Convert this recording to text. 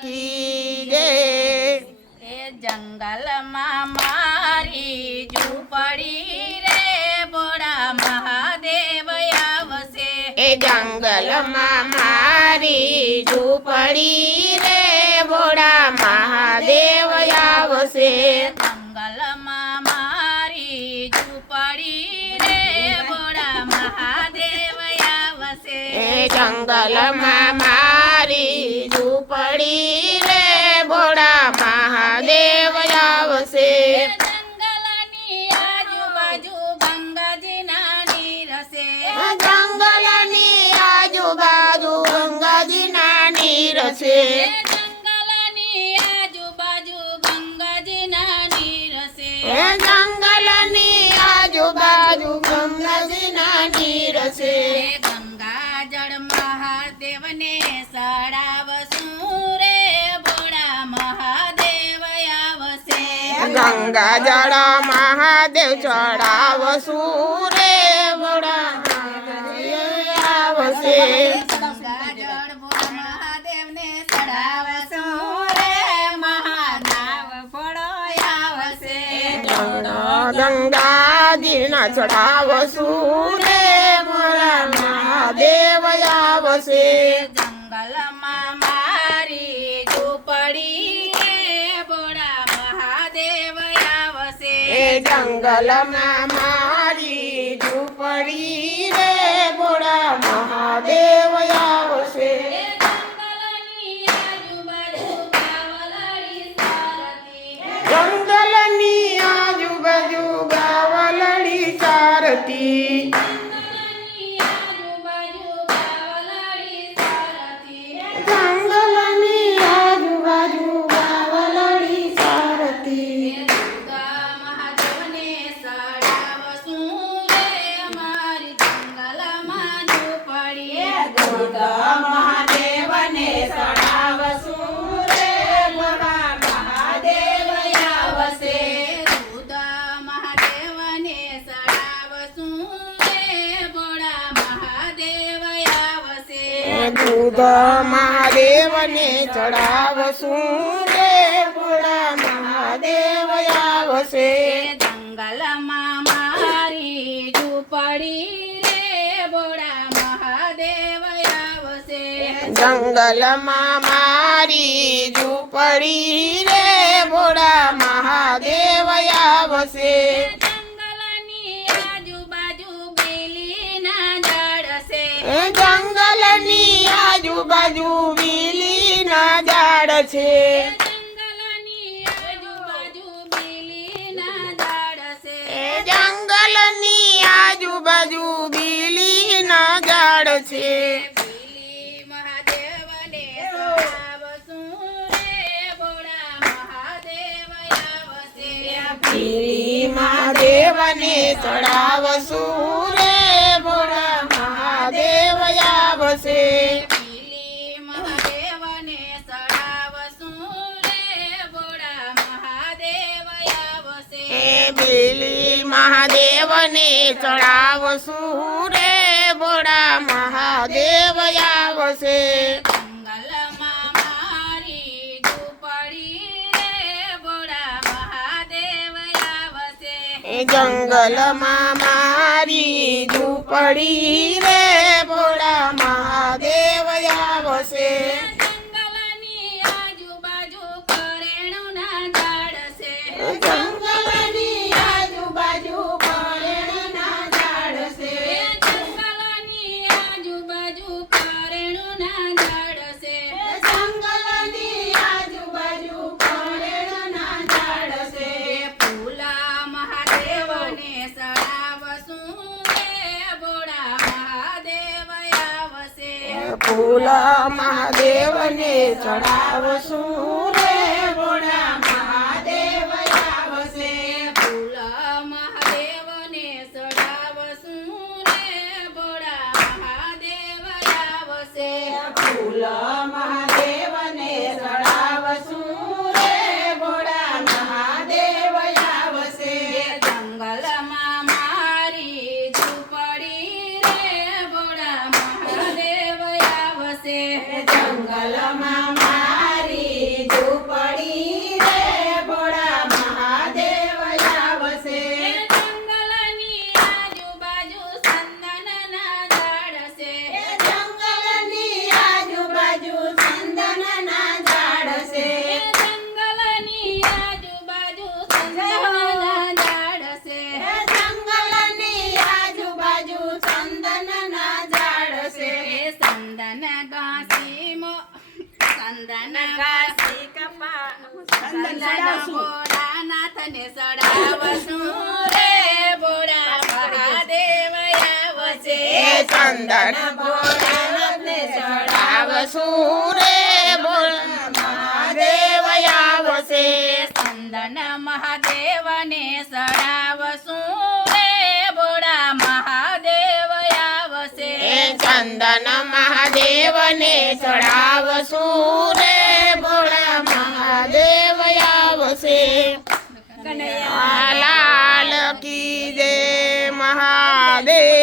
કી જય। એ જંગલમાં મારી ઝૂંપડી રે ભોળા મહાદેવ આવશે। એ જંગલમાં મારી ઝૂંપડી રે ભોળા મહાદેવ આવશે। જંગલમાં મારી ઝૂંપડી રે ભોળા મહાદેવ આવશે। એ જંગલમાં મારી ઝૂંપડી રે ભોળા મહાદેવ આવશે। જંગલની આજુબાજુ ગંગાજીના નીર છે। જંગલની આજુબાજુ ગંગાજીના નીર છે। જંગલની આજુબાજુ ગંગાજીના નીર છે। જંગલની આજુબાજુ ગંગાજીના નીર છે। ગંગાજળ મહાદેવને ચડાવશું રે ભોળા મહાદેવ આવશે। ગંગાજળ મહાદેવ ચડાવશું રે ભોળા મહાદેવ આવશે। ગંગાજળ ભોળા મહાદેવને ચડાવશું રે મહાદેવ ભોળો આવશે। ગંગાજીના ચડાવશું રે ભોળા મહાદેવ આવશે। જંગલમાં મારી ઝૂંપડી રે ભોળા મહાદેવ આવશે। એ જંગલમાં મારી ઝૂંપડી રે ભોળા મહાદેવ આવશે। જંગલની આજુબાજુ ગાવલડી સારથી। જંગલની આજુબાજુ ગાવલડી ચારતી। જંગલની આજુબાજુ ગાવલડી સારથી। જંગલની આજુબાજુ ગાવલડી ચારતી। દુર્ગા મહાદેવને ચડાવશું રે અમારી જંગલમાં ઝૂંપડી। દુર્ગા મહાદેવને ચડાવશું રે ભોળા મહાદેવ આવશે। દુર્ગા મહાદેવને ચડાવશું રે ભોળા મહાદેવ આવશે। દૂધ મહાદેવને ચડાવશું રે ભોળા મહાદેવ આવશે। જંગલમાં મારી ઝૂંપડી રે ભોળા મહાદેવ આવશે। જંગલમાં મારી ઝૂંપડી રે ભોળા મહાદેવ આવશે। જંગલની આજુબાજુ બેલીના ઝાડ છે। જંગલની આજુબાજુ બીલીના ઝાડ છે। જંગલની આજુબાજુ બેલીના ઝાડ છે। જંગલની આજુબાજુ બીલીના ઝાડ છે। બેલી મહાદેવને ચડાવશું રે ભોળા મહાદેવ આવશે। બીલી મહાદેવને ચડાવશું રે ભોળા મહાદેવ આવશે। બેલી મહાદેવને ચડાવશું રે ભોળા મહાદેવ આવશે। બીલી મહાદેવને ચડાવશું રે ભોળા મહાદેવ આવશે। જંગલમાં મારી ઝૂંપડી રે ભોળા મહાદેવ આવશે। જંગલમાં મારી ઝૂંપડી રે ભોળા મહાદેવ આવશે। જંગલની આજુબાજુ કરેણુના ઝાડ છે। જંગલની આજુબાજુ કરેણના ઝાડ છે। જંગલની આજુબાજુ કરેણુના ઝાડ છે। જંગલની આજુબાજુ કરેણના ઝાડ છે। ફૂલા મહાદેવને ચડાવશું રે ભોળા મહાદેવ આવશે। ફૂલ મહાદેવને ચડાવશું રે ભોળા મહાદેવ આવશે। ફૂલ મહાદેવને ચડાવશું રે ભોળા મહાદેવ આવશે। ફૂલ મહાદેવને ચડાવશું રે ભોળા મહાદેવ આવશે। જંગલમાં મારી ઝૂંપડી રે ભોળા મહાદેવ આવશે। જંગલમાં મારી ઝૂંપડી રે ભોળા મહાદેવ આવશે. જંગલની આજુબાજુ ચંદનના ઝાડ છે. જંગલની આજુબાજુ ચંદનના ઝાડ છે. જંગલની આજુબાજુ ચંદનના ઝાડ છે. જંગલની આજુબાજુ ચંદનના ઝાડ છે. ચંદન ઘાસી ભોળાનાથને ચડાવશું રે ભોળા મહાદેવ આવશે. ચંદન ભોળાનાથને ચડાવશું રે ભોળા મહાદેવ આવશે. ચંદન મહાદેવને ચડાવશું રે ભોળા મહાદેવ આવશે. ચંદન મહાદેવને ચડાવશું રે ભોળા મહાદેવ આવશે. લાલ કી જય મહાદેવ.